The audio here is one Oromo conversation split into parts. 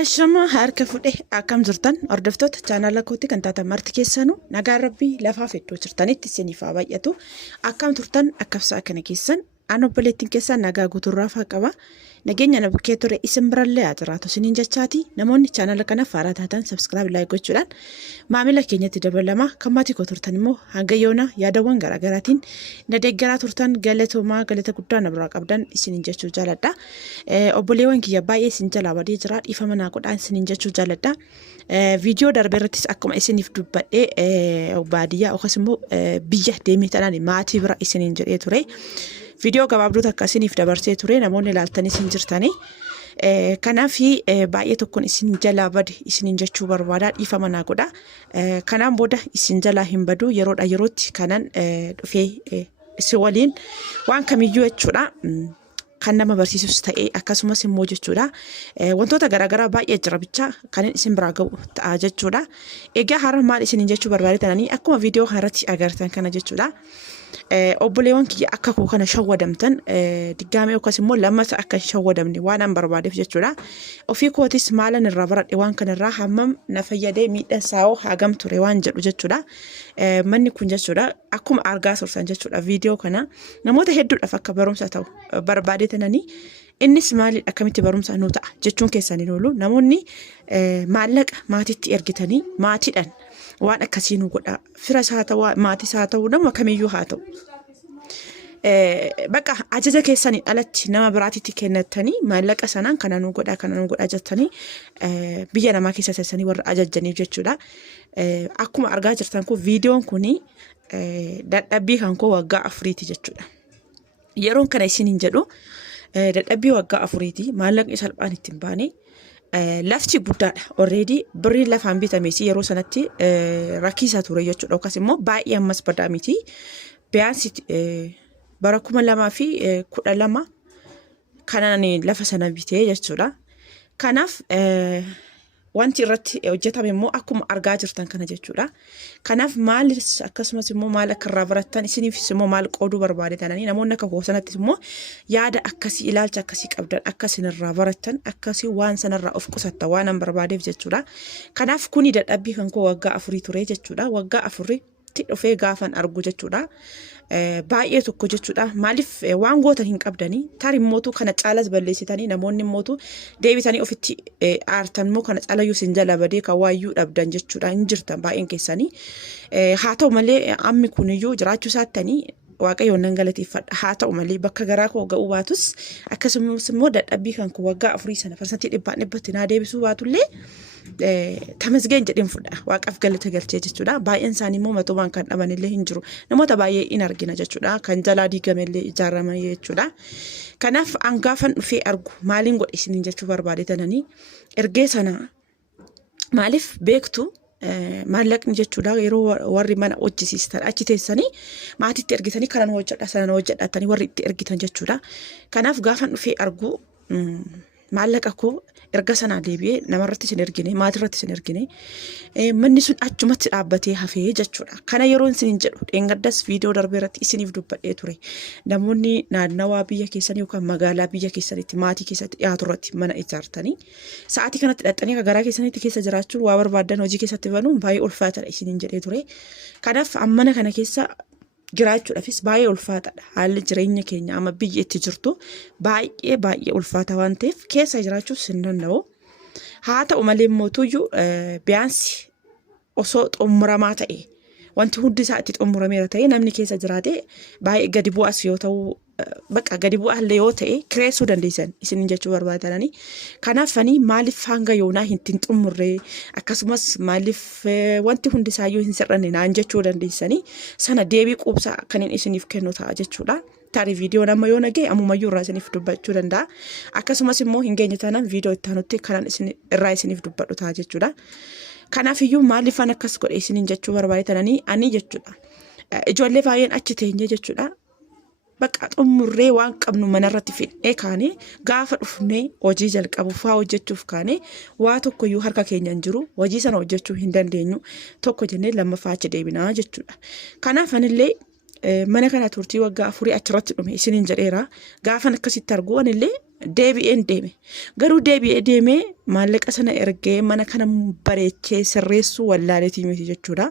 Ashama harka fuudhee akkam jirtan hordoftoota chaanala kootii kan taatan marti keessanuu nagaa rabbii lafaaf iddoo jirtanitti isiniif haa baay'atu. Akkam turtan akkabsaa kana keessan aan obboleettiin keessan nagaa guuturraafaa qaba. Nageenya na bukkee ture isin birallee haa jiraatu isiniin jechaati. Namoonni chaanala kana faaraa taatan subscribe like gochuudhaan maamila keenyatti dabalama. Kan maatii koo turtan immoo hanga yoona yaadawwan garaagaraatiin na deeggaraa turtan galatooma galata guddaa na biraa qabdan isiniin jechuu jaaladha. Obboleewwan kiyya baay'ee isin jalaa badee jira dhiifama naa godhaan isiniin jechuu jaaladha. Viidiyoo darbe irrattis akkuma isiniif dubbadhee baadiyyaa yookaas immoo biyya deemee tanaan maatii bira isiniin jedhee ture. Viidiyoo gabaabduu akka isiniif dabarsee ture namoonni ilaaltanii isin jirtanii. Kanaaf baay'ee tokkoon isin jalaa bade isiniin jechuu barbaada dhiifama naa godha. Kanaan booda isin jalaa hin badu yeroodha yerootti kanan dhufee isin waliin waan kamiyyuu jechuudha. Kan nama barsiisus ta'ee akkasumas immoo jechuudha. Wantoota garaagaraa baay'ee jira bicha kan isin biraa ga'u ta'a jechuudha. Egaa har'a maal isiniin jechuu barbaadanii akkuma viidiyoo kanarratti agartan kana jechuudha. Obboleewwan kiyya akka koo kana shawwadamtan diggaamee yookaas immoo lammata akka shawwadamne waan an barbaadeef jechuudha. Ofii kootis maalan irraa baradhe waan kanarraa hammam na fayyadee miidhansaa'oo hagam ture waan jedhu jechuudha. Manni kun jechuudha akkuma argaa turtan jechuudha viidiyoo kana namoota hedduudhaaf akka barumsa ta'u barbaadetananii innis maali akkamitti barumsa nu ta'a jechuun keessaniin oolu namoonni maallaqa maatiitti ergitanii maatiidhaan waan akkasii nu godha fira isaa ta'u maatis haa ta'u nama kamiyyuu haa ta'u. Bakka ajaja keessanii alatti nama biraatitti kennatanii maallaqa sanaan kana nu godha jettanii biyya namaa keessa teessanii warra ajajjaniif jechuudha. Akkuma argaa jirtan kun viidiyoon kuni dadhabbii kan koo waggaa 4 jechuudha. Yeroon kana isiniin jedhu dadhabbii waggaa 4 maallaqni salphaan ittiin baane. Lafti guddaadha already birrii lafaan bitameesi yeroo sanatti rakkisaa ture jechuudha yookaas immoo baay'ee ammas badaa miti biyaansi bara 2012 kanaan lafa sana bitee jechuudha. Kanaaf wanti irratti hojjetame immoo akkuma argaa jirtan kana jechuudha. Kanaaf maalis akkasumas immoo maal akka irraa barattan isiniifis immoo maal qooduu barbaadetananii namoonni akka koo sanattis immoo yaada akkasii ilaalcha akkasii qabdan akkasin irraa barattan akkasii waan sanarraa of qusattan waan an barbaadeef jechuudha. Kanaaf kuni dadhabbii kan koo waggaa 4 ture jechuudha. Waggaa 4tti dhufee gaafan argu jechuudha. Baay'ee tokko jechuudha. Maaliif waan gootan hin qabdanii tarimmootu kana caalas balleessitanii namoonni immootu deebitanii ofitti aartan moo kana caalayyuu sin jala badee kan waayyuu dhabdan jechuudha hin jirtan baay'een keessanii. Haa ta'u malee ammi kuniyyuu jiraachuu isaattanii waaqayyoon nan galateeffadha. Haa ta'u malee bakka garaa koo ga'uu baatus akkasumas immoo dadhabbii kan koo waggaa 4 sana parsantii 100 naa deebisuu baatullee tamasgeen jedhin fudha waaqaaf galata galchee jechuudha. Baay'een isaanii immoo matumaan kan dhabanillee hin jiru. Namoota baay'ee in argina jechuudha. Kan jalaa diigamellee ijaaraman jechuudha. Kanaaf angaafan dhufee argu maaliin godhe isiniin jechuu barbaadetananii ergee sana maaliif beektu maallaqni jechuudha yeroo warri mana hojjisiistan achi teessanii maatiitti ergitanii kanan hojjedha sanan hojjedhatanii warri itti ergitan jechuudha. Kanaaf gaafan dhufee argu maallaqa koo erga sanaa deebi'ee namarratti sin ergine maatirratti sin ergine manni sun achumatti dhaabbatee hafee jechuudha. Kana yeroon isin jedhu dheengaddas viidiyoo darbee irratti isiniif dubbadhee ture. Namoonni naannawaa biyya keessanii yookaan magaalaa biyya keessanitti maatii keessatti dhiyaatu irratti mana ijaartanii sa'aatii kanatti dhaxxanii garaa keessanitti keessa jiraachuun waa barbaadan hojii keessatti banuun baay'ee ulfaataadha isiniin jedhee ture. Kanaaf ammana kana keessa jiraachuudhaafis baay'ee ulfaataadha. Haalli jireenya keenya amma biyya itti jirtu baay'ee ulfaata waan ta'eef keessa jiraachuus hin danda'u. Haa ta'u malee mootuyyuu biyaansi osoo xumuramaa ta'e wanti hundi isaa itti xumurameera ta'e namni keessa jiraate baay'ee gadi bu'as yoo ta'u bakka gadi bu'aallee yoo ta'e kireessuu dandeessan isiniin jechuu barbaadananii. Kanaaf maaliif hanga yoonaa hin xumurree akkasumas maaliif wanti hundi isaayyuu hin sirranne naan jechuu dandeessanii sana deebii quubsaa kan isiniif kennu ta'a jechuudha. Tarii viidiyoo nama yoo nagee ammumayyuu irraa isiniif dubbachuu danda'a. Akkasumas immoo hin geenye taanaan viidiyoo itti aanutti kanan irraa isiniif dubbadhu ta'a jechuudha. Kanaaf iyyuu maaliif akkas godhe isiniin jechuu barbaadetananii ani jechuudha. Ijoollee baay'een achi teenye jechuudha. Bakka xumurree waan qabnu manarratti fidhee kaane gaafa dhufnee hojii jalqabuuf haa hojjechuuf kaane waa tokkoyyuu harka keenya hin jiru hojii sana hojjechuu hin dandeenyu tokko jennee lammaffaa achi deebinaa jechuudha. Kanaaf anillee mana kana turtii waggaa afurii achirratti dhume isiniin jedheera. Gaafan akkasitti argu anillee deebi'een deeme. Garuu deebi'ee deemee maallaqa sana ergee mana kana bareechee sirreessuu wallaaleetii miti jechuudha.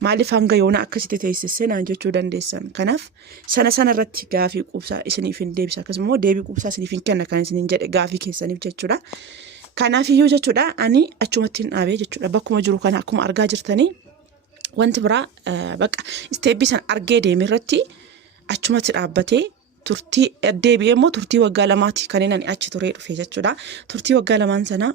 Maaliif hanga yoona akkasitti teessisee naan jechuu dandeessan. Kanaaf sana irratti gaafii quubsaa isiniif hin deebisa. Akkasumas immoo deebii quubsaa isiniif hin kenna kan isiniin jedhe gaafii keessaniif jechuudha. Kanaaf iyyuu jechuudha ani achumatti hin dhaabee jechuudha. Bakkuma jiru kana akkuma argaa jirtanii wanti biraa bakka isteebii san argee deeme irratti achumatti dhaabbatee turtii deebi'ee immoo turtii waggaa lamaati kan inni achi turee dhufe jechuudha. Turtii waggaa lamaan sana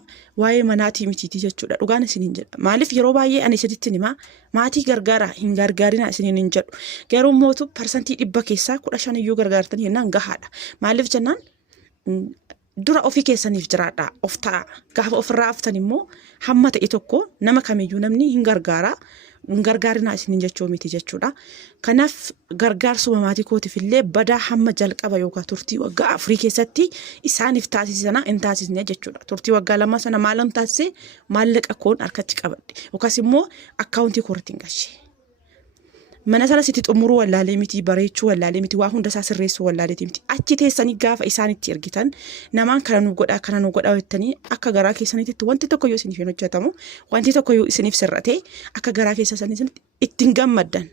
waa'ee manaatii mitiiti jechuudha. Dhugaan isiniin jedha. Maaliif yeroo baay'ee ani isinitti hima maatii gargaara hin gargaarina isiniin hin jedhu. Garuu mootu parsantii 100 keessaa 15 iyyuu gargaartanii jennaan gahaadha. Maaliif jennaan dura ofii keessaniif jiraadha. Of ta'a. Gaafa ofirraa aftan immoo hamma ta'e tokko nama kamiyyuu namni hin gargaara. Gargaarina isiniin jechuu miti jechuudha. Kanaaf gargaarsuma maatii kootiif illee badaa hamma jalqaba yookaan turtii waggaa afurii keessatti isaaniif taasisana hin taasisne jechuudha. Turtii waggaa lama sana maalan taasise maallaqa koon harkatti qabadhe yookaas immoo akkaawuntii koorratti hin galche. Mana sana sitti xumuruu wallaalee miti bareechuu wallaalee miti waa hunda isaa sirreessuu wallaaleeti miti. Achi teessanii gaafa isaanitti ergitan namaan kana nu godhaa jettanii akka garaa keessanitti wanti tokko yoo isiniif hin hojjetamu wanti tokko yoo isiniif sirratee akka garaa keessanitti ittiin gammaddan.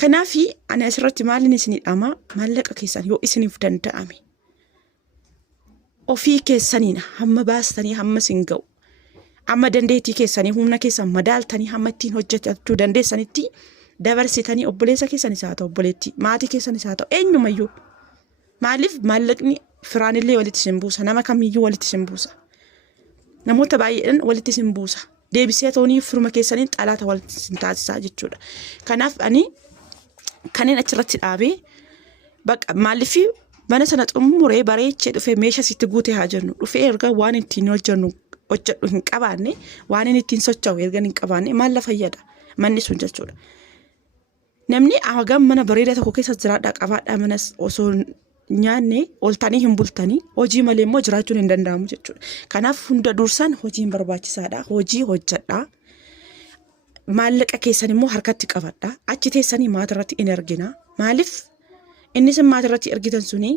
Kanaaf ani asirratti maalin isinii dhama maallaqa keessan yoo isiniif danda'ame ofii keessaniin hamma baastanii hamma sin ga'u amma dandeettii keessanii humna keessan madaaltanii hamma ittiin hojjechuu dandeessanitti dabarsitanii obboleessa keessanis haa ta'u obboleettii maatii keessanis haa ta'u eenyumayyuu maaliif maallaqni firaanillee walitti sin buusa nama kamiyyuu walitti sin buusa namoota baay'een walitti sin buusa deebisee toonii firuma keessaniin xalaata walitti sin taasisaa jechuudha. Kanaaf ani kanneen achirratti dhaabee bakka maaliif mana sana xumuree bareechee dhufee meeshaa sitti guutee haa jennu dhufee erga waan ittiin hojjedhu hin qabaanne waan inni ittiin socho'u erga hin qabaanne maal la fayyada manni sun jechuudha. Namni hagam mana bareedaa tokko keessa jiraadhaa qabaadhaa manas osoo nyaanne oltanii hin bultanii hojii malee immoo jiraachuun hin danda'amu jechuudha. Kanaaf hunda dursan hojiin barbaachisaadha. Hojii hojjedhaa. Maallaqa keessan immoo harkatti qabadhaa. Achi teessanii maatirratti in ergina. Maaliif inni sin maatirratti ergitan suni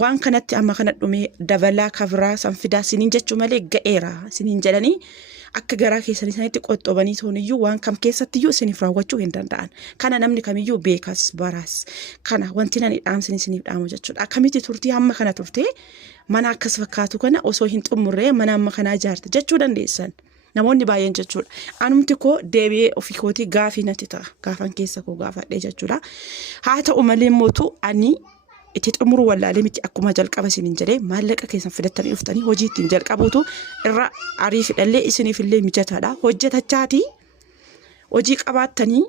waan kanatti amma kana dhumee dabalaa kabraa sanfidaa siniin jechuu malee ga'eera siniin jedhanii akka garaa keessanii sanitti qoxxobanii tooniyyuu waan kam keessattiyyuu isiniif raawwachuu hin danda'an. Kana namni kamiyyuu beekas baraas. Kana wanti nani dhaamsin isiniif dhaamu jechuudha. Akkamitti turtii hamma kana turtee mana akkas fakkaatu kana osoo hin xumurree mana amma kanaa ijaarte jechuu dandeessan. Namoonni baay'een jechuudha. Anumti koo deebi'ee ofii kootii gaafii natti ta'a. Gaafan keessa koo gaafadhee jechuudha. Haa ta'u malee mootu ani itti xumuruu wallaalee miti akkuma jalqaba isiniin jedhee maallaqa keessan fidattanii dhuftanii hojii ittiin jalqabuutu irra ariifidhallee isiniif illee mijataadha. Hojjetachaatii hojii qabaattanii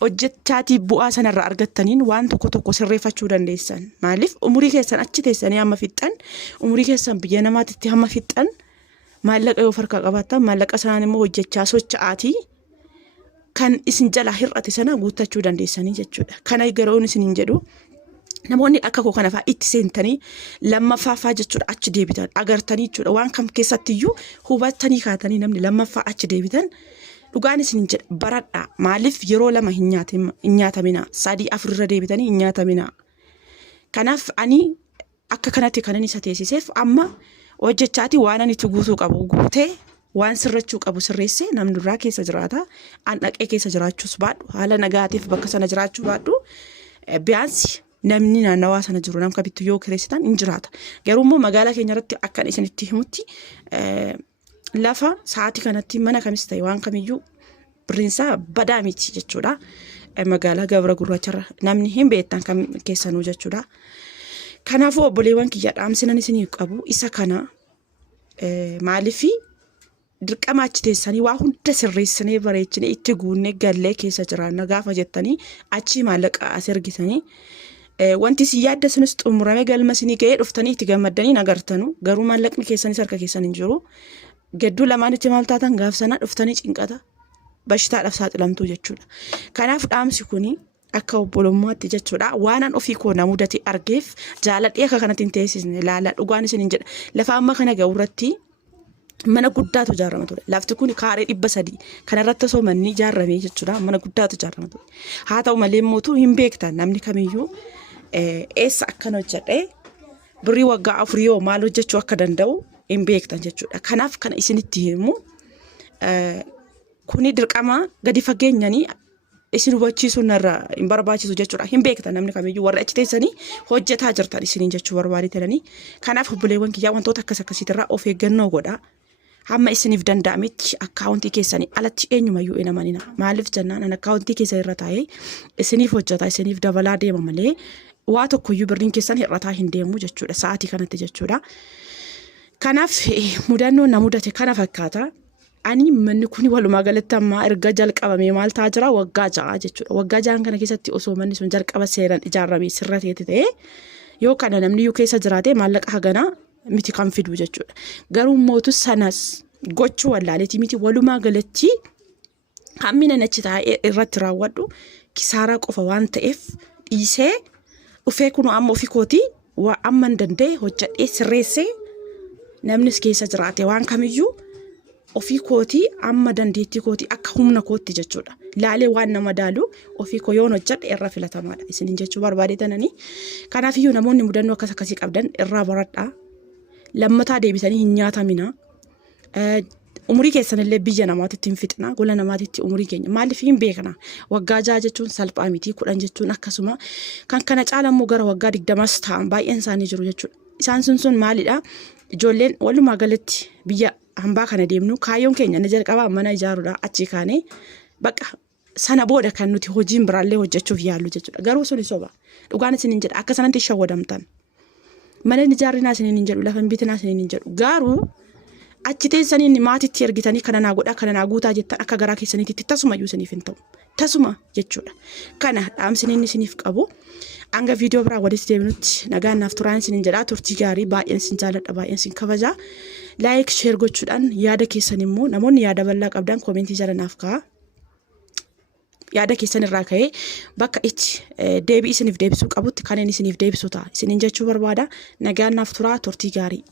hojjechaatii bu'aa sanarraa argattaniin waan tokko sirreeffachuu dandeessan. Maaliif umurii keessan achi teessanii hamma fixxan umurii keessan biyya namaatitti hamma fixxan maallaqa yoo farkaa qabaattan maallaqa sanaan immoo hojjechaa socho'aatii kan isin jala hir'ate sana guuttachuu dandeessanii jechuudha. Kana garoon isiniin jedhu namoonni akka koo kanaafaa itti seentanii lammaffaa jechuudha achi deebitan agartanii jechuudha waan kam keessattiyyuu hubattanii kaatanii namni lammaffaa achi deebitan dhugaan isiniin jedha baradhaa. Maaliif yeroo lama hin nyaatamina sadii afurra deebitanii hin nyaatamina. Kanaaf ani akka kanatti kanan isa teessiseef amma hojjechaati waan ani itti guutuu qabu guutee waan sirrachuu qabu sirreessee namni duraa keessa jiraata. An dhaqee keessa jiraachuus baadhu haala nagaatiif bakka sana jiraachuu baadhu biyaansi namni naannawaa sana jiru nam kabittu yoo kireessitan hin jiraata. Garuu immoo magaalaa keenya irratti akkan isinitti himutti lafa sa'aatii kanatti mana kamis ta'e waan kamiyyuu birriinsaa badaa miti jechuudha. Magaalaa Gabra Gurraacharra namni hin beektan kam keessanuu jechuudha. Kanaafuu obboleewwan kiyya dhaamsinan isinii qabu isa kana maaliif dirqama achi teessanii waa hunda sirreessinee bareechinee itti guunnee gallee keessa jiraanna gaafa jettanii achi maallaqa as ergisanii wanti si yaadda sunis xumuramee galma isinii ga'ee dhuftanii itti gammaddanii nagartanu garuu maallaqni keessanis harka keessan hin jiru. Gadduu lamaanitti maal taatan gaaf sana dhuftanii cinqata bashitaadhaaf saaxilamtuu jechuudha. Kanaaf dhaamsi kuni akka obbolummaatti jechuudha waan an ofii koo namudate argeef jaaladhee akka kanatti hin teessisne ilaala dhugaan isiniin jedha lafa amma kana ga'urratti mana guddaatu ijaarama ture. Lafti kun kaaree 300 kanarratti osoo manni ijaarame jechuudha. Mana guddaatu ijaarama ture. Haa ta'u malee mootu hin beektan namni kamiyyuu eessa akkan hojjedhee birrii waggaa 4 yoo maal hojjechuu akka danda'u hin beektan jechuudha. Kanaaf kana isinitti himu kuni dirqama gadi fageenyanii isin hubachiisuun irra hin barbaachisu jechuudha. Hin beektan namni kamiyyuu warra achi teessanii hojjetaa jirtan isiniin jechuu barbaadetanii. Kanaaf obboleewwan kiyyaa wantoota akkasiitirraa of eeggannoo godhaa. Hamma isiniif danda'ametti akkaawuntii keessanii alatti eenyumayyuu hin amanina. Maaliif jennaan an akkaawuntii keessa irra taa'ee isiniif hojjeta isiniif dabalaa deema malee waa tokkoyyuu birriin keessan hir'ataa hin deemu jechuudha. Sa'aatii kanatti jechuudha. Kanaaf mudannoo na mudate kana fakkaata. Ani manni kun walumaa galatti amma erga jalqabamee maal ta'aa jira waggaa 6 jechuudha. Waggaa 6 kana keessatti osoo manni sun jalqaba seeraan ijaarramee sirrateeti ta'ee yoo kana namni yoo keessa jiraate maallaqa haganaa miti kan fidu jechuudha. Garuu mootu sanas gochuu wallaaleeti miti walumaa galatti hammina nachi taa'ee irratti raawwadhu kisaaraa qofa waan ta'eef dhiisee dhufee kun amma ofii kootii waa amma hin danda'e hojjedhee sirreessee namnis keessa jiraate waan kamiyyuu ofii kootii amma dandeettii kootii akka humna kootti jechuudha. Laalee waan nama daalu ofii koo yoon hojjedhe irra filatamaadha isiniin jechuu barbaadeetanii. Kanaafiyyuu namoonni mudannoo akkasii qabdan irraa baradhaa. Lammataa deebitanii hin nyaatamina. Umurii keessanillee biyya namaatitti hin fixna. Gola namaatitti umurii keenya maaliif hin beekna. Waggaa 6 jechuun salphaa miti 10 jechuun akkasuma kan kana caalammoo gara waggaa 20 ta'an baay'een isaanii jiru jechuudha. Isaan sun maalidha? Ijoolleen walumaa galatti biyya hambaa kana deemnu kaayyoon keenya ni jalqabaa mana ijaaruudha achi kaanee bakka sana booda kan nuti hojiin biraallee hojjechuuf yaallu jechuudha. Garuu suni soba. Dhugaan isiniin jedha akka sanatti shawwadamtan. Mana ijaarinaa isiniin jedhu lafa bitinaa isiniin jedhu garuu achi teessanii maatitti ergitanii kana naa godha kana naa guutaa jettan akka garaa keessaniitti tasumayyuu isiniif hin ta'u. Tasuma jechuudha. Kana dhaamsiniin isiniif qabu. Anga viidiyoo biraa walitti deebinutti nagaan naaf turaan isiniin jedha. Turtii gaarii baay'een isin jaalladha baay'een isin kabaja. Like share gochuudhaan yaada keessan immoo namoonni yaada bal'aa qabdan koomentii jala naaf ka'a. Yaada keessan irraa ka'ee bakka itti deebii isiniif deebisuu qabutti kan inni isiniif deebisu ta'a. Isiniin jechuu barbaada. Nagaan naaf turaa turtii gaarii.